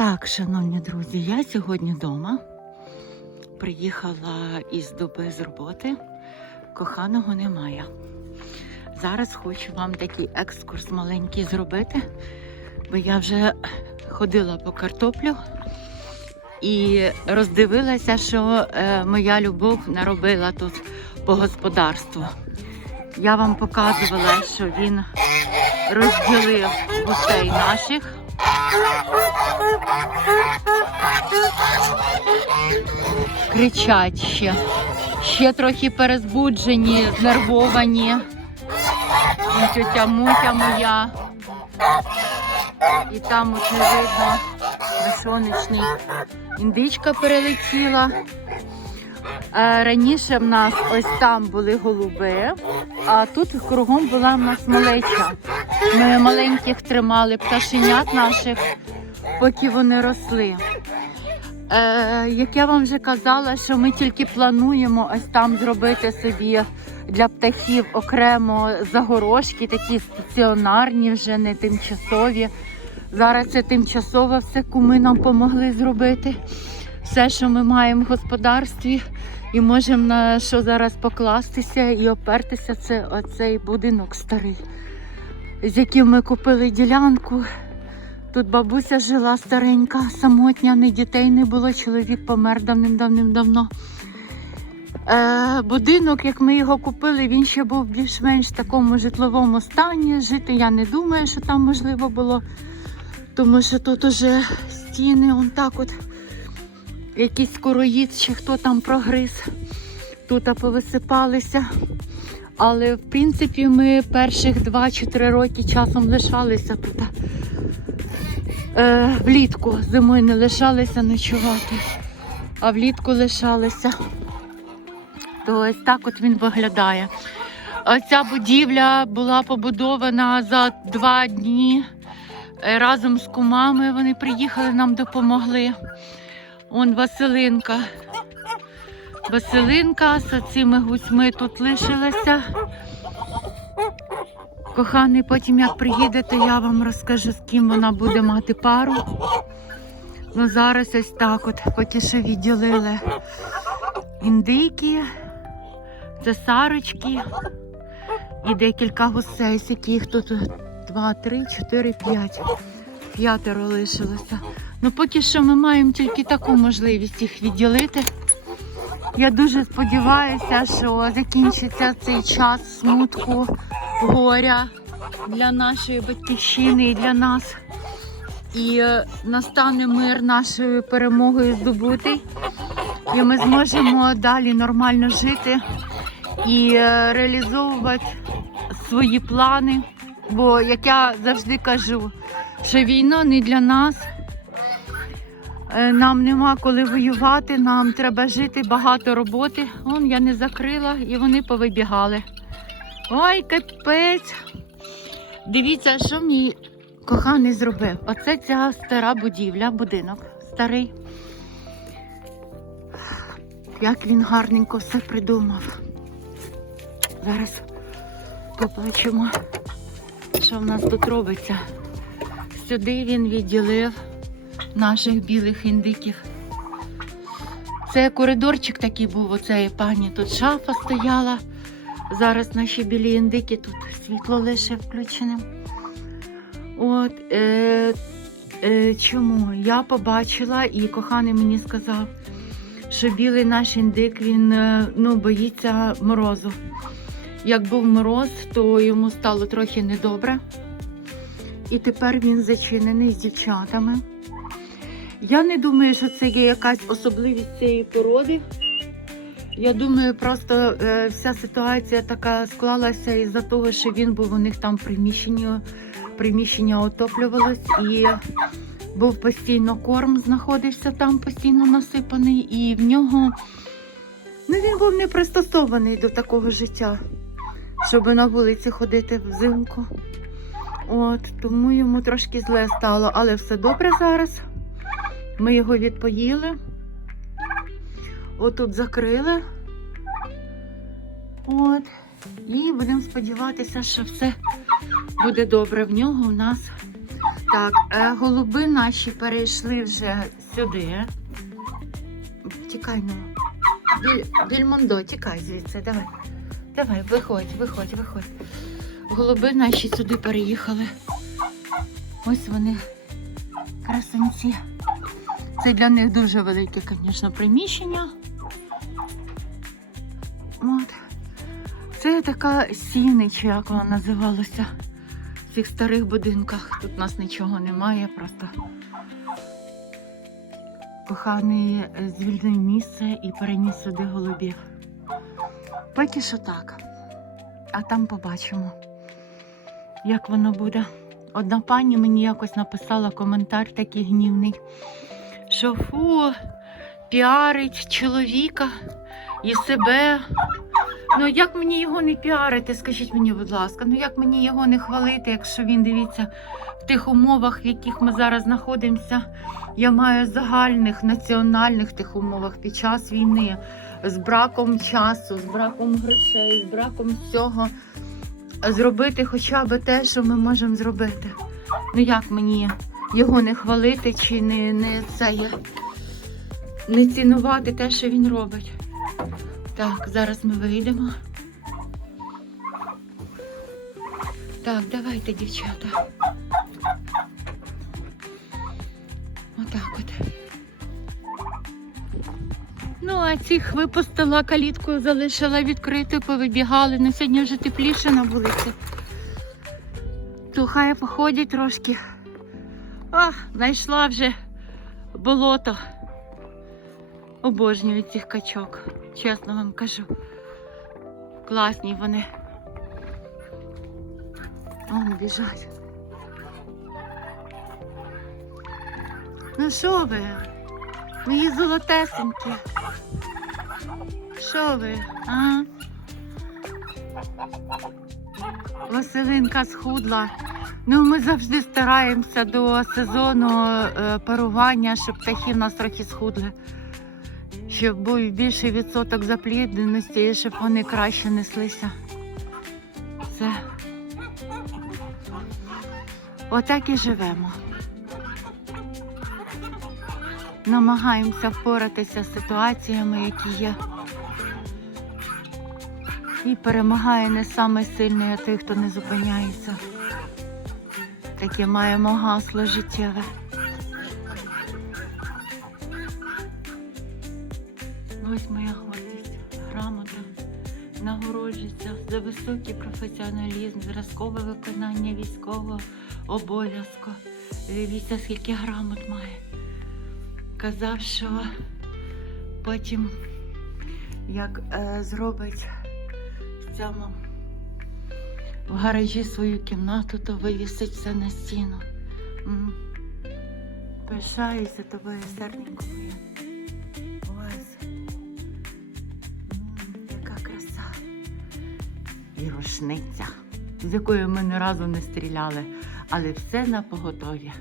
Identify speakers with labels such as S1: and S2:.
S1: Так, шановні друзі, я сьогодні вдома. Приїхала із доби з роботи. Коханого немає. Зараз хочу вам такий екскурс маленький зробити, бо я вже ходила по картоплю і роздивилася, що е, моя любов наробила тут по господарству. Я вам показувала, що він розділив гусей наших. Кричать ще. Ще трохи перезбуджені, знервовані. Тетя Мотя моя. І там от не видно сонячний. Індичка перелетіла. Е, Раніше в нас ось там були голуби, а тут кругом була в нас малеча. Ми маленьких тримали пташенят наших, поки вони росли. Е, як я вам вже казала, що ми тільки плануємо ось там зробити собі для птахів окремо загорожки, такі стаціонарні, вже не тимчасові. Зараз це тимчасово все, куми нам допомогли зробити. Все, що ми маємо в господарстві, і можемо на що зараз покластися і опертися, це оцей будинок старий, з яким ми купили ділянку. Тут бабуся жила старенька, самотня, ні дітей не було, чоловік помер давним-давним-давно. Е, будинок, як ми його купили, він ще був більш-менш в такому житловому стані. Жити я не думаю, що там можливо було, тому що тут уже стіни, он так от якийсь скороїд, чи хто там прогриз. Тут повисипалися. Але в принципі ми перших 2-4 роки часом лишалися тут. Е, влітку зимою не лишалися ночувати, а влітку лишалися. То ось так от він виглядає. Оця будівля була побудована за два дні. Е, Разом з кумами вони приїхали, нам допомогли. Он Василинка. Василинка з цими гусьми тут лишилася. Коханий, потім як приїдете, я вам розкажу, з ким вона буде мати пару. Ну зараз ось так от, поки що відділили індики, це сарочки і декілька гусей, яких тут два, три, чотири, п'ять. П'ятеро лишилося. Ну поки що ми маємо тільки таку можливість їх відділити. Я дуже сподіваюся, що закінчиться цей час смутку, горя для нашої батьківщини і для нас. І е, настане мир нашою перемогою здобутий. І ми зможемо далі нормально жити і е, реалізовувати свої плани. Бо, як я завжди кажу, що війна не для нас. Е, Нам нема коли воювати, нам треба жити, багато роботи. Вон я не закрила і вони повибігали. Ой, капець. Дивіться, що мій коханий зробив. Оце ця стара будівля, будинок старий. Як він гарненько все придумав. Зараз побачимо, що в нас тут робиться. Сюди він відділив наших білих індиків. Це коридорчик такий був, оцеї пані. Тут шафа стояла. Зараз наші білі індики, тут світло лише включене. От, е, е, чому? Я побачила і коханий мені сказав, що білий наш індик він е, ну, боїться морозу. Як був мороз, то йому стало трохи недобре. І тепер він зачинений з дівчатами. Я не думаю, що це є якась особливість цієї породи. Я думаю, просто е, вся ситуація така склалася із-за того, що він був у них там в приміщенні, приміщення отоплювалось і був постійно корм, знаходився там постійно насипаний, і в нього ну, він був не пристосований до такого життя, щоб на вулиці ходити взимку. От, тому йому трошки зле стало, але все добре зараз. Ми його відпоїли. Отут закрили. От. І будемо сподіватися, що все буде добре. В нього у нас Так, е, голуби наші перейшли вже сюди. Тікай ну. Біль, тікай звідси, давай. Давай, виходь, виходь, виходь. Голуби наші сюди переїхали. Ось вони, красунці. Це для них дуже велике, звісно, приміщення. От. Це така сіни, чи як вона називалася в цих старих будинках. Тут у нас нічого немає, просто коханий е, звільнив місце і переніс сюди голубів. Поки що так. А там побачимо, як воно буде. Одна пані мені якось написала коментар такий гнівний, що фу, піарить чоловіка і себе. Ну як мені його не піарити, скажіть мені, будь ласка, ну як мені його не хвалити, якщо він дивіться в тих умовах, в яких ми зараз знаходимося. Я маю загальних національних тих умовах під час війни з браком часу, з браком грошей, з браком всього зробити хоча б те, що ми можемо зробити. Ну як мені його не хвалити чи не, не це не цінувати те, що він робить. Так, зараз ми вийдемо. Так, давайте, дівчата. Отак от. Ну, а цих випустила калітку, залишила відкритою, повибігали. Ну, сьогодні вже тепліше на вулиці. То хай походять трошки. А, знайшла вже болото. Обожнюю цих качок, чесно вам кажу. Класні вони. Вон біжать. Ну що ви? Мої золотесенькі. Що ви? А? Василинка схудла. Ну, ми завжди стараємося до сезону е, парування, щоб птахи в нас трохи схудли. Щоб був більший відсоток заплідненості і щоб вони краще неслися. Це. Отак і живемо. Намагаємося впоратися з ситуаціями, які є. І перемагає не саме сильний, а той, хто не зупиняється. Таке маємо гасло життєве. Ось моя гордість, грамота, нагороджується за високий професіоналізм, зразкове виконання військового обов'язку. Дивіться, скільки грамот має. Казав, що потім як е, зробить в в гаражі свою кімнату, то вивісить все на стіну. Пишаюся тобою, серденько моє. Яка краса. І рушниця, з якою ми ні разу не стріляли, але все на поготові.